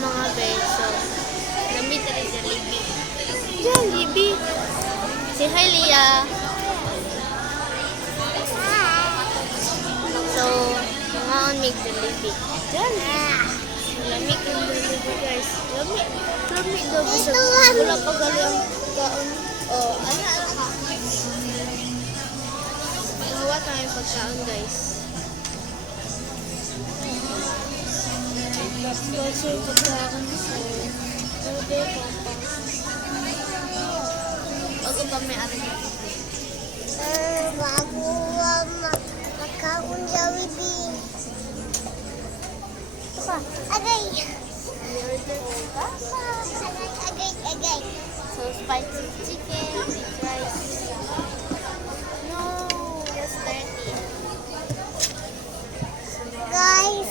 mga beso. Lamit na rin Jollibee. Jollibee. Si hi, Lia. So, mga on make Jollibee. Jollibee. Lamig yung Jollibee, guys. Lamig. Lamig daw. Wala pa galing kaon. Oh, ano? Gawa tayo pagkaon, guys. Kasi pagkaon sa ube ko. Bago pa may arin. Bago makaon Jollibee. Agay. Agay. So, spicy chicken with rice. No, that's dirty. Guys.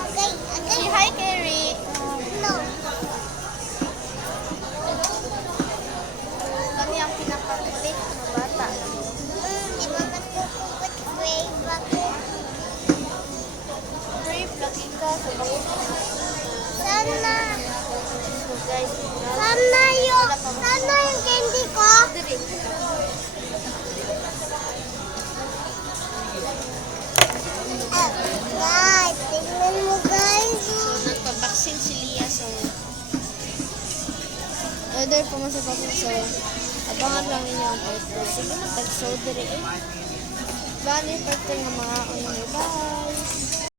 Agay. Say hi, Carrie. No. Kami ang pinakakulit na bata. Di ba magkukukot brave ako? Brave, lagi ka sa bakit. Sana. So, guys, Sana yung candy ko. Guys, tingnan mo guys. So, nagpa-vaccine si Lia. So, order po mo sa papag. So, abangan lang ninyo ang order. Sige, matag-so dire eh. Bali, parte nga mga ano. Bye!